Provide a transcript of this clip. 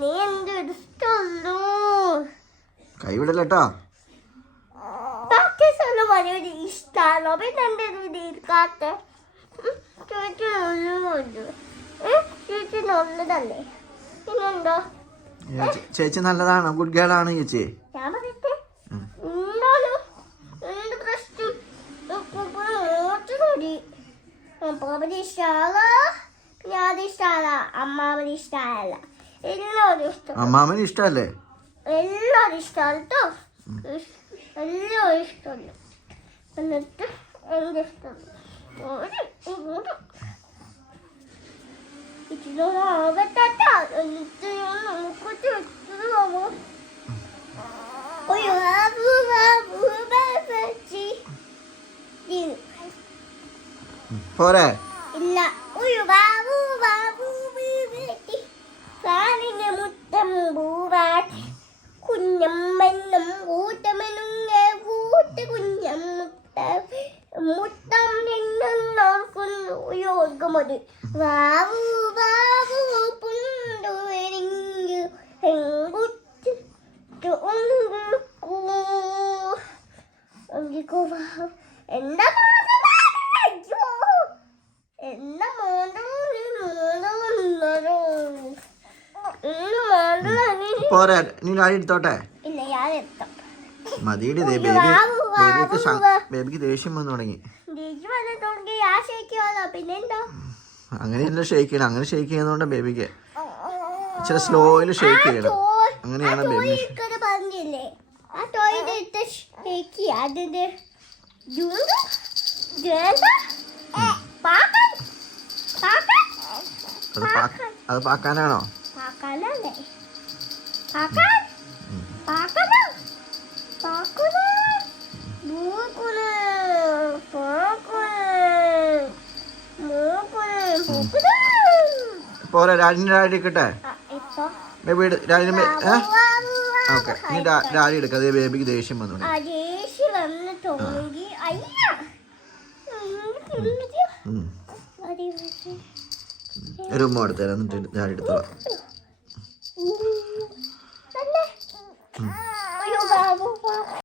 നീ എന്ത് എടുത്തുള്ളൂ കൈവിടല്ലോ. വലിയൊരു ഇഷ്ടമാണോ പിന്നെ എന്റെ ഇരിക്കാത്ത ചേച്ചി നല്ലതല്ലേ പിന്നെന്തോ ചേച്ചി നല്ലതാണോ? ഗുഡ് ഗേൾ ആണ് ചേച്ചി. ഞാൻ പറയട്ടെ എന്താണ് എന്ത് പ്രശ്നം മോട്ടി അപ്പാപ്പന് ഇഷ്ടമല്ല ഞാൻ ഇഷ്ടമല്ല അമ്മാവന് ഇഷ്ടമല്ല എല്ലാവരും ഇഷ്ടം. അമ്മാവന് ഇഷ്ടമല്ലേ? എല്ലാവരും ഇഷ്ടമാണ് കേട്ടോ. എല്ലാവരും ഇഷ്ടമല്ല എന്നിട്ട് എൻ്റെ ഇഷ്ടമല്ല ഇതിനോടാകട്ടെ എന്നിട്ട് നമുക്ക് ചുറ്റുമോ പോരെ ഇല്ല ഒരു ബാബു ബാബു ഫാനിന്റെ മുറ്റം പൂവാട്ടി കുഞ്ഞമ്മനും കൂട്ടമനും കൂട്ട് കുഞ്ഞം മുത്തം നിന്നോർക്കുന്നു യോഗമത് ബാബു ബാബു പുണ്ടുവരിഞ്ഞു പെൺകുട്ടി എന്താ എന്താ പോരെ നീ ഡാഡി എടുത്തോട്ടെ. ഇല്ല ഞാൻ എത്താം മതിയുടെ ബേബിക്ക് ദേഷ്യം വന്നു തുടങ്ങി. അങ്ങനെയല്ല ഷെയ്ക്ക് ചെയ്യണം. അങ്ങനെ ഷെയ്ക്ക് ചെയ്യുന്നതുകൊണ്ട് ബേബിക്ക് ഇച്ചിരി സ്ലോയിൽ ഷെയ്ക്ക് ചെയ്യണം. അങ്ങനെയാണ് ബേബി. അത് പാക്കാനാണോ? പോരെ ഡാഡിന്റെ ഡാഡി എടുക്കട്ടെ. ബേബി ഡാഡിന് ഓക്കെ നീ ഡാഡി എടുക്കാം. അതേ ബേബിക്ക് ദേഷ്യം വന്നു. ഒരു ഉമ്മ എടുത്തരാം എന്നിട്ട് ഡാഡി എടുത്തോളാം.